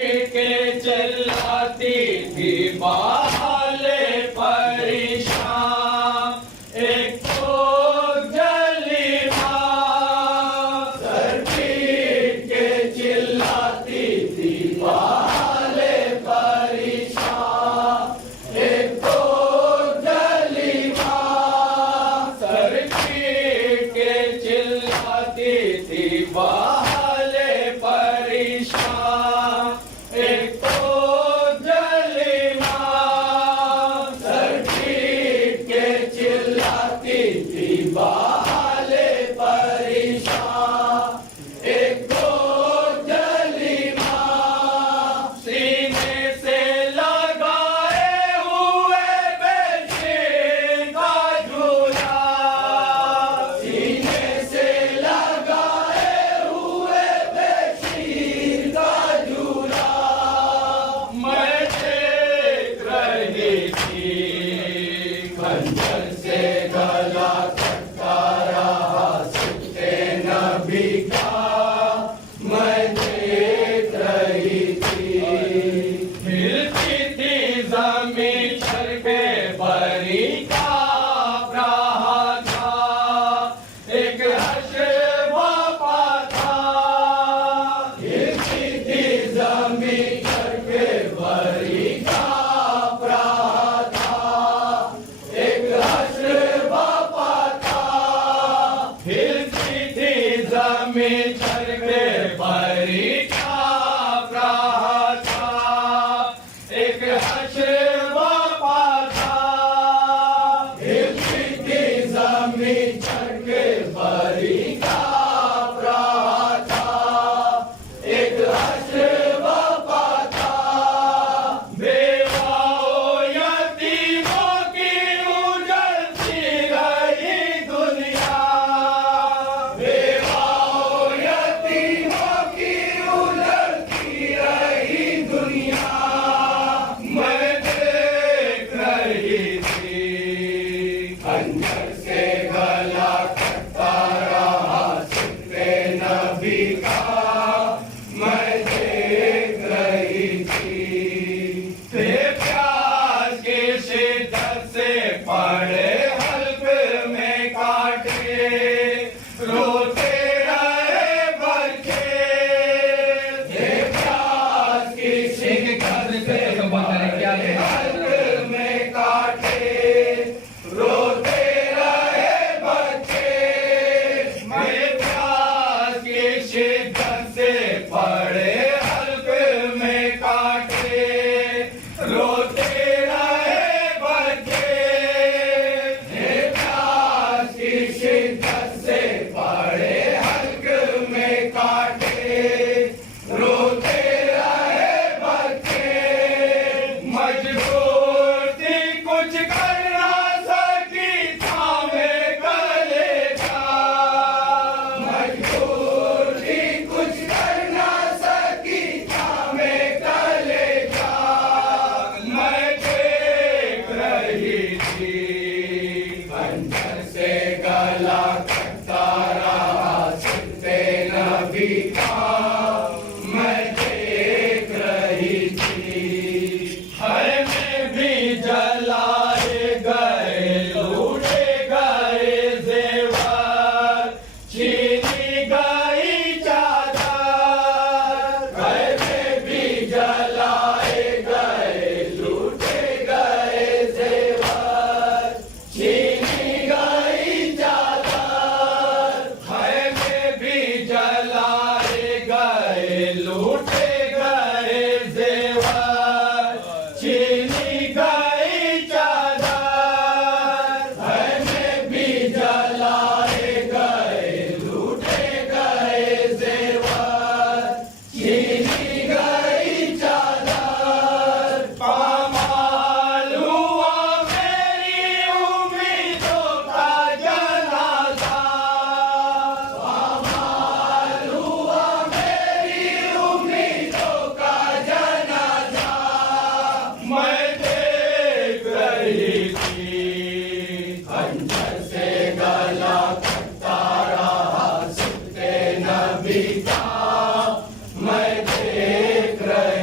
के चिल्लाती थी बाले परेशान। एक तो जली माँ सर पीट के चिल्लाती थी बाले परेशान। एक तो जली माँ सर पीट के चिल्लाती थी बाले परेशान। एक तो जली माँ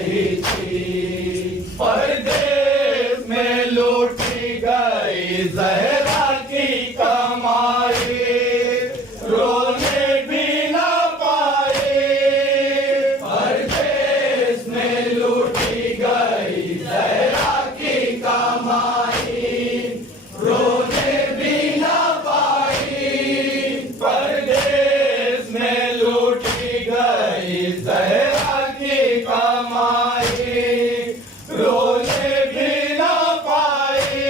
रही थी। परदेश में लूटी गई जहरा की कमाई, रोने भी न पाए। परदेश में लूटी गई जहरा की कमाई, रोने भी न पाई। परदेश में लूटी गई जहरा की कमाई, रोने भी न पाई।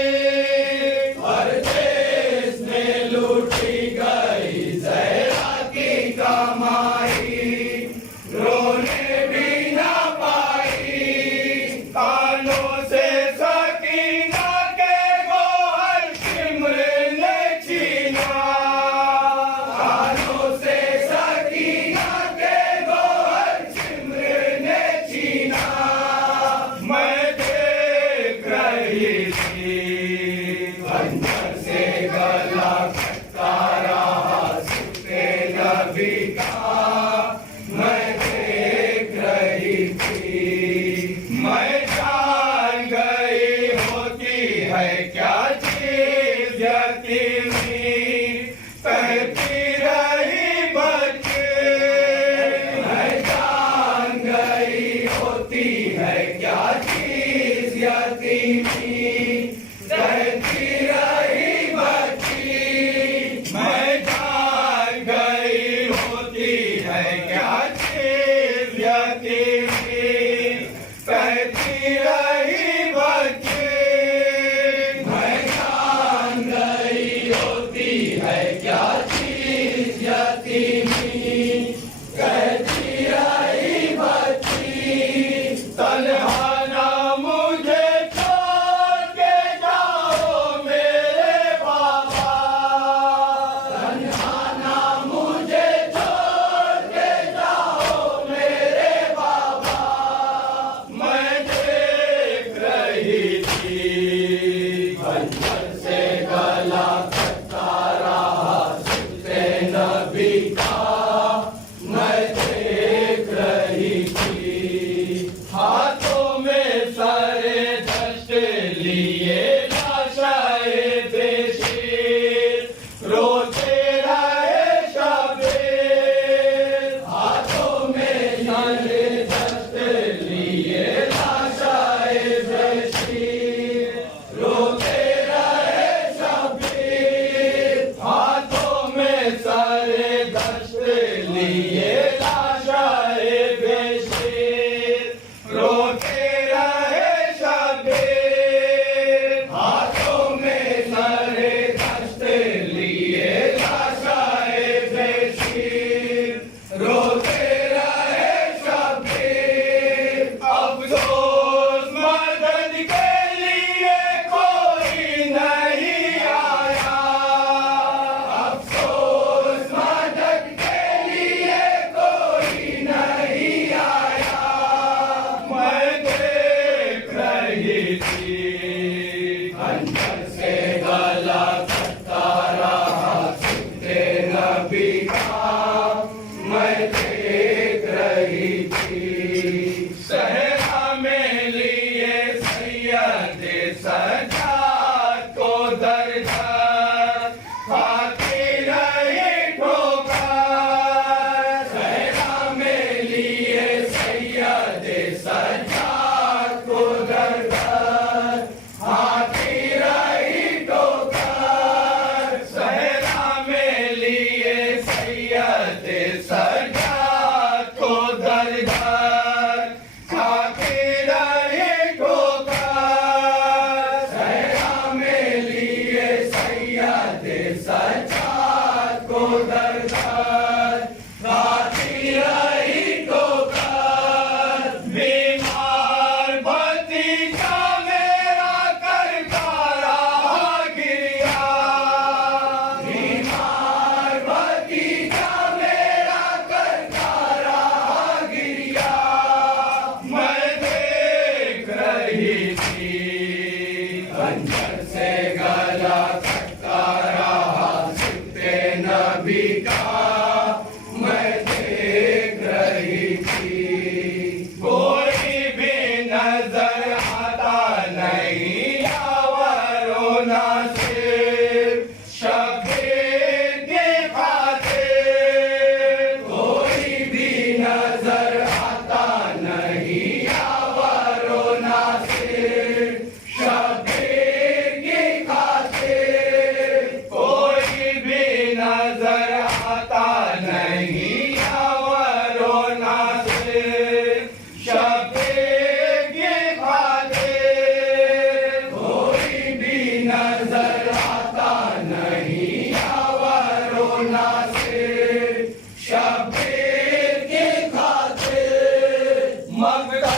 परदेश में लूटी गई जहरा की कमाई, रोने भी न पाई। कानों से सकीना के गोहर सिमर ने छीना, कानों से सकीना के गोहर सिमर ने छीना। मैं देख रही थी खंजर से गला कटता रहा सुते नबी का। मैं देख रही थी, मैं जान गई होती है क्या चीज यतीमी, कहती रही बच्चे। मैं जान गई होती है क्या चीज यतीमी, कहती रही बच्ची। मैं जान गई होती है क्या चीज यतीमी, कहती रही बच्ची। मैं जान गई होती है क्या चीज यतीमी, कहती रही बच्ची। तन्हा ना मुझे छोड़ के जाओ मेरे बाबा, तन्हा ना मुझे छोड़ के जाओ मेरे बाबा। मैं देख रही थी खंजर से गला कटता रहा सुते नबी का। मैं देख रही थी हाथों में सारे दस्त लिए लाशाए बेशीर, रोते रहे शबीर। हाथों में सारे दस्त लिए लाशाए बेशीर, रोते रहे शबीर। हाथों में सारे दस्त लिए लाशाए बेशीर, रोते रहे शबीर। हाथों में सारे दस्त लिए लाशाए बेशीर, रोते रहे शबीर। अफसोस मदद के लिए कोई नहीं आया, अफसोस मदद के लिए कोई नहीं आया। मैं देख रही थी खंजर से गला कटता रहा सुते नबी का। मैं देख रही थी सहरा में लिए सैयद सजाद को दर दर खाती रही ठोकर। सहरा में लिए सैयद सजाद को दर दर खाती रही ठोकर। सहरा में लिए सैयद सजाद को दर दर खाती रही ठोकर। सहरा में लिए सैयद सजाद को दर दर खाती रही ठोकर। बीमार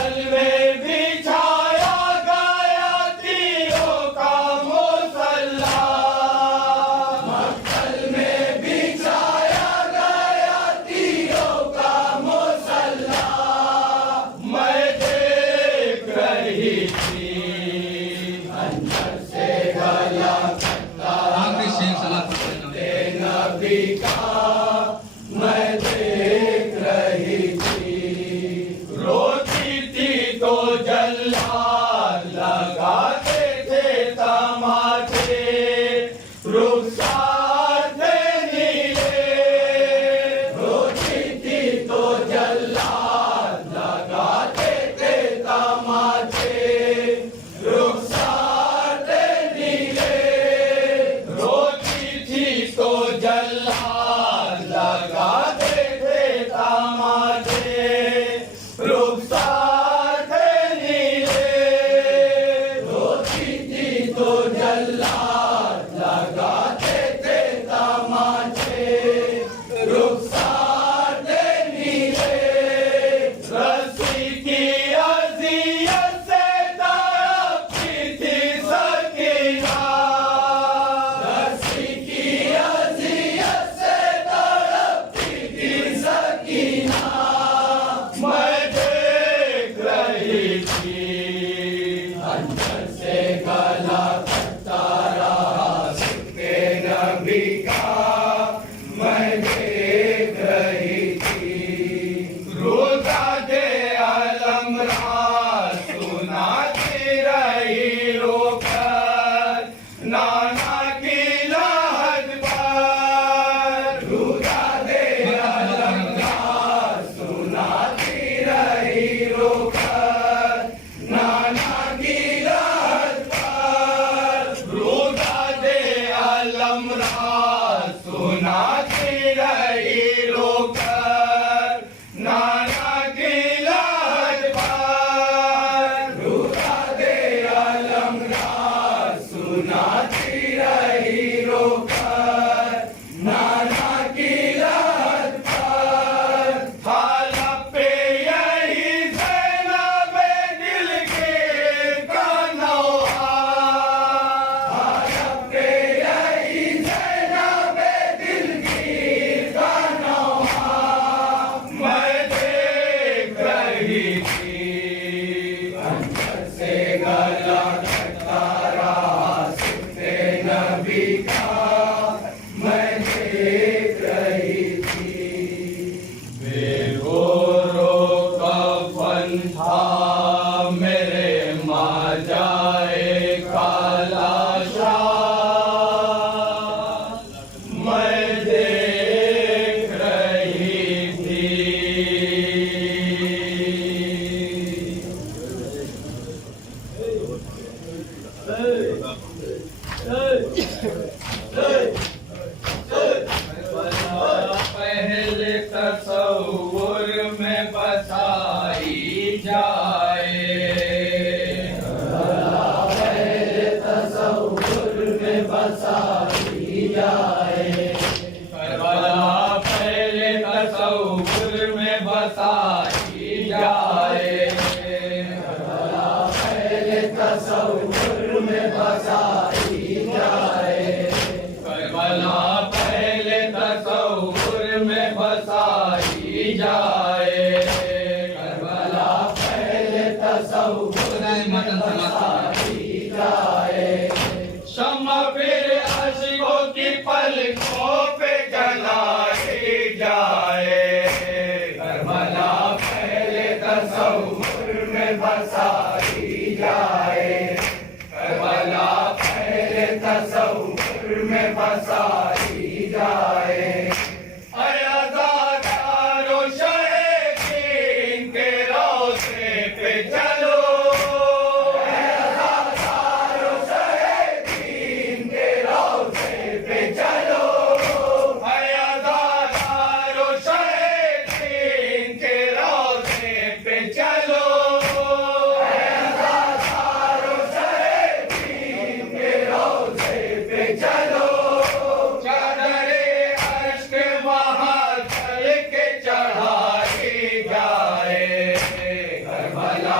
मक्तल में बिछाया गया तीरों का मुसल्ला, मक्तल में बिछाया गया तीरों का मुसल्ला। मैं देख रही थी अंदर से गला कटा नबी का, मैं देख रही थी। रोती थी तो जल्लाद लगाते थे तमाचे, रुखसार थे नीले। रोती थी तो जल्लाद लगाते थे तमाचे, रुखसार थे नीले। रोती थी तो जल्लाद लगाते थे तमाचे, रुखसार थे नीले। रोती थी तो जल्लाद लगाते थे तमाचे, रुखसार थे नीले। रस्सी की अज़ियत से तड़पती थी सकीना, रस्सी की अज़ियत से तड़पती थी सकीना। मैं देख रही थी अंदर से गला कटता रहा सिक्के नबी का, मैं देख रही थी। रोज़ा दे अलमराज सुनाती रही रोकर नाना की लहद पर। रोज़ा दे अलमराज सुनाती रही रोकर नाना की लहद पर। रोज़ा दे अलमराज सुनाती रही रोकर नाना की लहद पर। रोज़ा दे अलमराज सुनाती रही रोकर नाना की लहद पर। हालत पे यही ज़ैनबे दिल के कनौआ, हालत पे यही ज़ैनबे दिल की कनौआ। मैं देख रही थी अंदर से गला कटता रहा सिक्के नबी का, मैं देख रही थी। बेगोरो कफन था मेरे माजाए काला शाह, मैं देख रही थी। पहले तसव्वुर में बसाई जाए, पहले तसव्वुर में बसाई जाए। करबला पहले तसव्वुर में बसाई जाए, करबला पहले तसव्वुर में बसाई जाए। करबला पहले तसव्वुर में बसाई जाए, करबला पहले तसव्वुर में बसाई जाए। शम्मा फिर आशिकों की पलकों पे जलाई जाए, करबला पहले तसव्वुर में बसाई जाए। करबला पहले तसव्वुर में बसाई जाए। अज़ादारो शहीदीन के रोज़े पे चलो, अज़ादारो शहीदीन के रोज़े पे चलो। अज़ादारो शहीदीन के रोज़े पे चलो, अज़ादारो शहीदीन के रोज़े पे चलो। चादरे अर्श के वहाँ चल के चढ़ाई जाए, करबला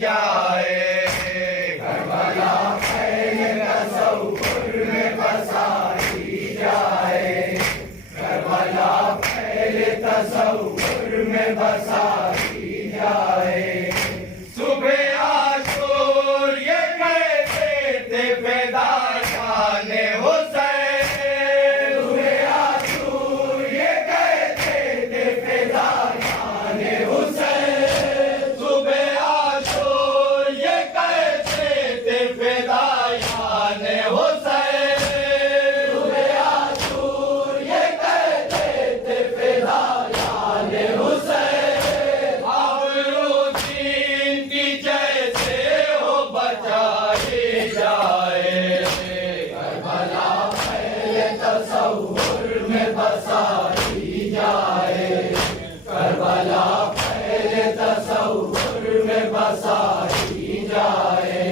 जाए। करबला पहले तसव्वुर में बसाई जाए। करबला पहले तसव्वुर में बसाई जाए। सुबह आशूर ये कहते थे पैदा जाने हुसैन। सुबह आशूर ये कहते थे पैदा जाने हुसैन। सुबह आशूर ये कहते थे पैदा जाने हुसैन। सुबह आशूर ये कहते थे पैदा जाने हुसैन। आबरूदीन की जैसे हो बचाई जाए। करबला पहले तसव्वुर में बसाई जाए। करबला पहले तसव्वुर में बसाई जाए।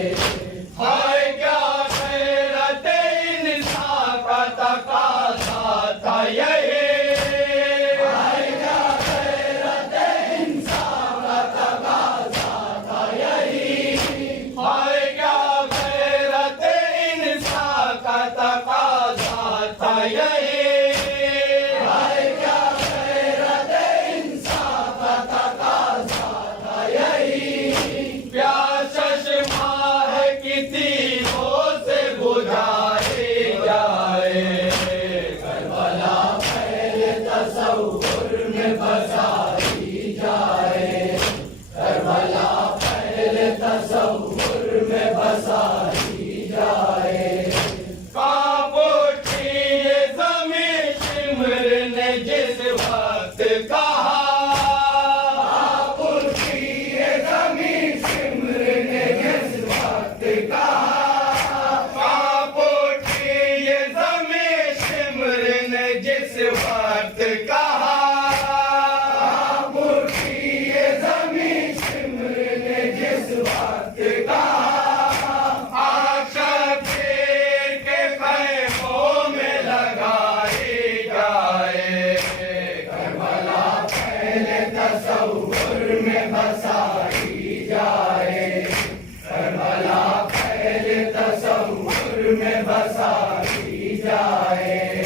हाय क्या गैरत इंसान का तकाज़ा था यही। हाय क्या गैरत इंसान का तकाज़ा था यही। हाय क्या गैरत इंसान का तकाज़ा था यही। हाय क्या गैरत इंसान का तकाज़ा था यही। प्यास चश्मा है कि तीरों से बुझाई जाए। करबला पहले तसव्वुर में बसाई जाए। करबला पहले तसव्वुर में बसाई जाए। कांप उठी ये ज़मीं शिमर ने जिस वक्त कहा। कांप उठी ये ज़मीं शिमर ने जिस वक्त कहा। कांप उठी ये ज़मीं शिमर ने जिस वक्त कहा। कांप उठी ये ज़मीं शिमर ने जिस वक्त कहा। शब्बीर के ख़ैमों में लगाई जाए। करबला पहले तसव्वुर में बसाई जाए। करबला पहले तसव्वुर में बसाई जाए।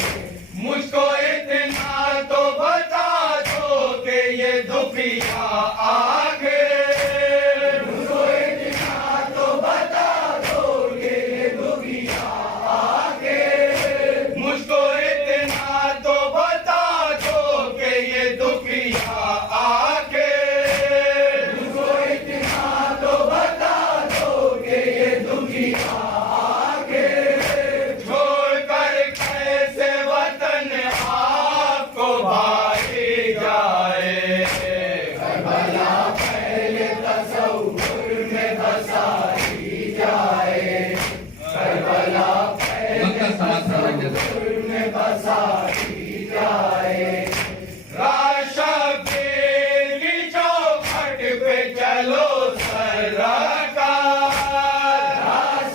मुझको इतना तो बता दो कि ये दुखिया आंखें। मुझको इतना तो बता दो कि ये दुखिया आंखें। मुझको इतना तो बता दो कि ये दुखिया आंखें। मुझको इतना तो बता दो कि ये दुखिया आंखें। छोड़कर कैसे वतन आपको भाई जाए। करबला पहले तसव्वुर में बसाई जाए। करबला पहले तसव्वुर में बसाई जाए। शब्बीर की चौखट पे चलो सरकार।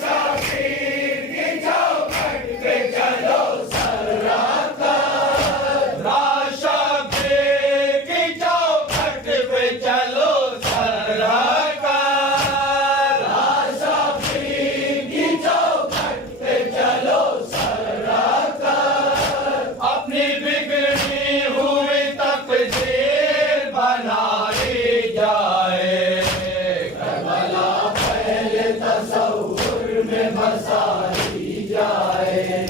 शब्बीर की चौखट पे चलो सरकार। शब्बीर की चौखट पे चलो सरकार। शब्बीर की चौखट पे चलो सरकार। अपनी बिगड़ी हुई तकदीर बनाई जाए। करबला पहले तसव्वुर में बसाई जाए।